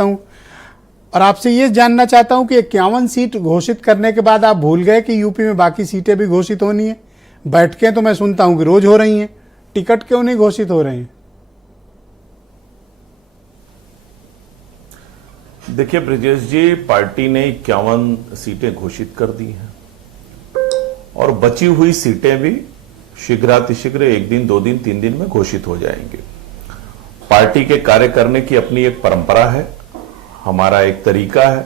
चाहता हूं और आपसे ये जानना चाहता हूं कि 51 सीट घोषित करने के बाद आप भूल गए कि यूपी में बाकी सीटें भी घोषित होनी है। बैठकें तो मैं सुनता हूं कि रोज हो रही हैं, टिकट क्यों नहीं घोषित हो रहे हैं? देखिए ब्रिजेश जी, पार्टी ने 51 सीटें घोषित कर दी हैं और बची हुई सीटें भी शीघ्रातिशीघ्र 1 दिन 2 दिन 3 दिन में घोषित हो जाएंगे। पार्टी के कार्य करने की अपनी एक परंपरा है, हमारा एक तरीका है।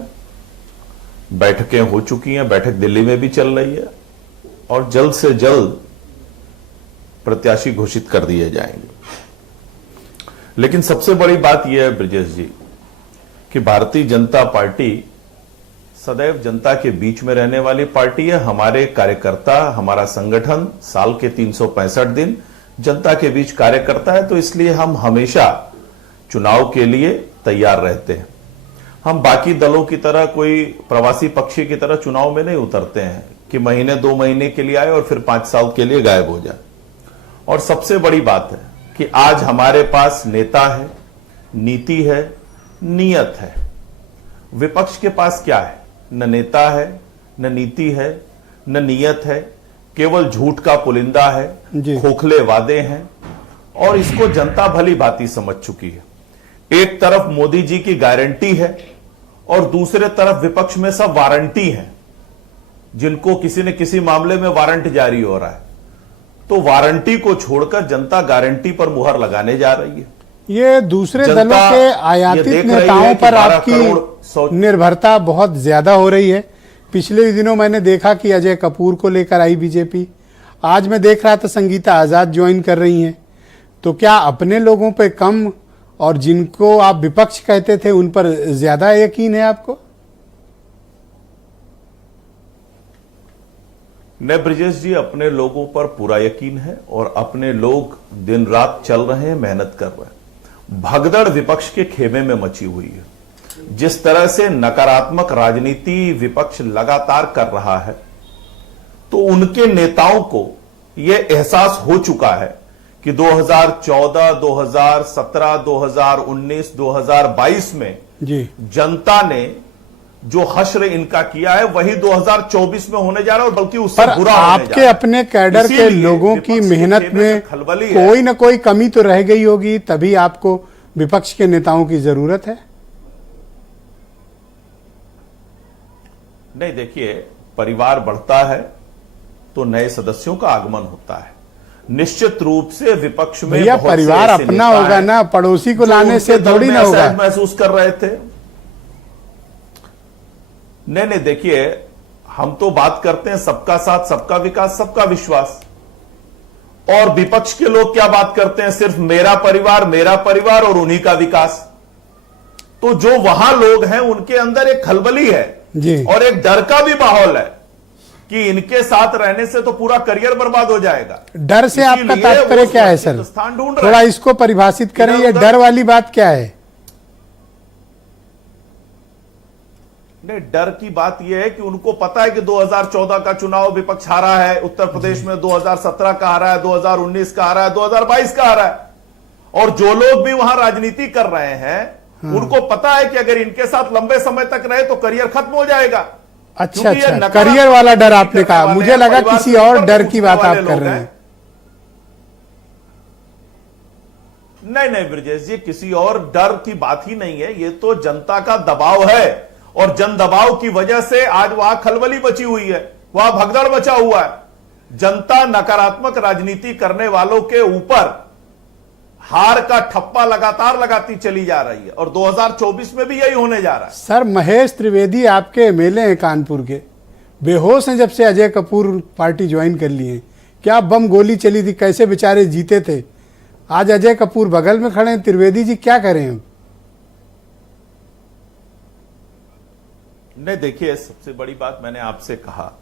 बैठकें हो चुकी हैं, बैठक दिल्ली में भी चल रही है और जल्द से जल्द प्रत्याशी घोषित कर दिए जाएंगे। लेकिन सबसे बड़ी बात यह है ब्रिजेश जी कि भारतीय जनता पार्टी सदैव जनता के बीच में रहने वाली पार्टी है। हमारे कार्यकर्ता, हमारा संगठन साल के 365 दिन जनता के बीच कार्य करता है, तो इसलिए हम हमेशा चुनाव के लिए तैयार रहते हैं। हम बाकी दलों की तरह कोई प्रवासी पक्षी की तरह चुनाव में नहीं उतरते हैं कि महीने 2 महीने के लिए आए और फिर 5 साल के लिए गायब हो जाए। और सबसे बड़ी बात है कि आज हमारे पास नेता है, नीति है, नियत है। विपक्ष के पास क्या है? न नेता है, न नीति है, न नियत है, केवल झूठ का पुलिंदा है, खोखले वादे हैं और इसको जनता भली भांति समझ चुकी है। एक तरफ मोदी जी की गारंटी है और दूसरे तरफ विपक्ष में सब वारंटी हैं, जिनको किसी न किसी मामले में वारंट जारी हो रहा है। तो वारंटी को छोड़कर जनता गारंटी पर मुहर लगाने जा रही है। ये दूसरे दलों के आयातित नेताओं पर आपकी निर्भरता बहुत ज्यादा हो रही है। पिछले दिनों मैंने देखा कि अजय कपूर को लेकर आई बीजेपी, आज मैं देख रहा था संगीता आजाद ज्वाइन कर रही हैं। तो क्या अपने लोगों पे कम और जिनको आप विपक्ष कहते थे उन पर ज्यादा यकीन है आपको? न ब्रिजेश जी, अपने लोगों पर पूरा यकीन है और अपने लोग दिन रात चल रहे हैं, मेहनत कर रहे हैं। भगदड़ विपक्ष के खेमे में मची हुई है। जिस तरह से नकारात्मक राजनीति विपक्ष लगातार कर रहा है, तो उनके नेताओं को यह एहसास हो चुका है कि 2014, 2017, 2019, 2022 में जनता ने जो हश्र इनका किया है वही 2024 में होने जा रहा है और बल्कि उससे बुरा होने जा रहा है। आपके अपने कैडर के लोगों की मेहनत में कोई ना कोई कमी तो रह गई होगी, तभी आपको विपक्ष के नेताओं की जरूरत है। नहीं, देखिए, परिवार बढ़ता है तो नए सदस्यों का आगमन होता है। निश्चित रूप से विपक्ष में भैया परिवार अपना होगा ना, पड़ोसी को लाने से थोड़ी ना होगा। महसूस कर रहे थे। नहीं, देखिए, हम तो बात करते हैं सबका साथ, सबका विकास, सबका विश्वास। और विपक्ष के लोग क्या बात करते हैं? सिर्फ मेरा परिवार और उन्हीं का विकास। तो जो वहां लोग हैं उनके अंदर एक खलबली है और एक डर का भी माहौल है कि इनके साथ रहने से तो पूरा करियर बर्बाद हो जाएगा। डर से आपका तात्पर्य क्या है सर? थोड़ा इसको परिभाषित करें, ये डर वाली बात क्या है? नहीं, डर की बात यह है कि उनको पता है कि 2014 का चुनाव विपक्ष हारा है, उत्तर प्रदेश में 2017 का हारा है, 2019 का हारा है, 2022 का हारा है। और जो लोग भी वहां राजनीति कर रहे हैं उनको पता है कि अगर इनके साथ लंबे समय तक रहे तो करियर खत्म हो जाएगा। अच्छा, करियर वाला डर आपने कहा, मुझे लगा किसी और डर की बात आप कर रहे हैं। नहीं ब्रिजेश जी, किसी और डर की बात ही नहीं है। ये तो जनता का दबाव है और जन दबाव की वजह से आज वहां खलबली मची हुई है, वहां भगदड़ मचा हुआ है। जनता नकारात्मक राजनीति करने वालों के ऊपर हार का ठप्पा लगातार लगाती चली जा रही है और 2024 में भी यही होने जा रहा है। सर, महेश त्रिवेदी आपके एमएलए हैं कानपुर के, बेहोश हैं जब से अजय कपूर पार्टी ज्वाइन कर लिए। क्या बम गोली चली थी, कैसे बेचारे जीते थे? आज अजय कपूर बगल में खड़े हैं, त्रिवेदी जी क्या करें हम? नहीं, देखिए, सबसे बड़ी बात मैंने आपसे कहा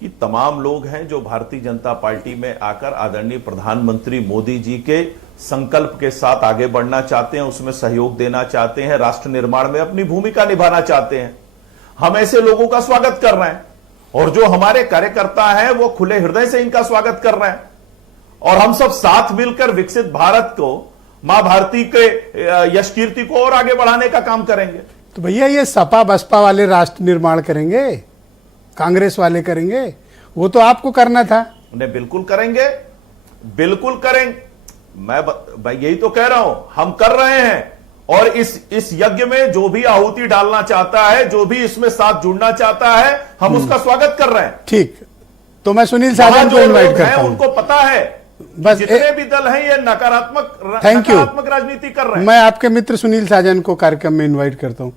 कि तमाम लोग हैं जो भारतीय जनता पार्टी में आकर आदरणीय प्रधानमंत्री मोदी जी के संकल्प के साथ आगे बढ़ना चाहते हैं, उसमें सहयोग देना चाहते हैं, राष्ट्र निर्माण में अपनी भूमिका निभाना चाहते हैं। हम ऐसे लोगों का स्वागत कर रहे हैं और जो हमारे कार्यकर्ता हैं वो खुले हृदय से इनका स्वागत कर रहे हैं और हम सब साथ मिलकर विकसित भारत को मां भारती के यश कीर्ति को और आगे बढ़ाने का काम करेंगे। तो भैया ये सपा बसपा वाले राष्ट्र निर्माण करेंगे, कांग्रेस वाले करेंगे, वो तो आपको करना था। उन्हें बिल्कुल करेंगे, बिल्कुल करेंगे। मैं यही तो कह रहा हूं, हम कर रहे हैं। और इस यज्ञ में जो भी आहुति डालना चाहता है, जो भी इसमें साथ जुड़ना चाहता है, हम उसका स्वागत कर रहे हैं। ठीक, तो मैं सुनील साजन को इनवाइट करता हूं। उनको पता है बस जितने भी दल हैं ये नकारात्मक राजनीति कर रहे हैं। मैं आपके मित्र सुनील साजन को कार्यक्रम में इनवाइट करता हूं।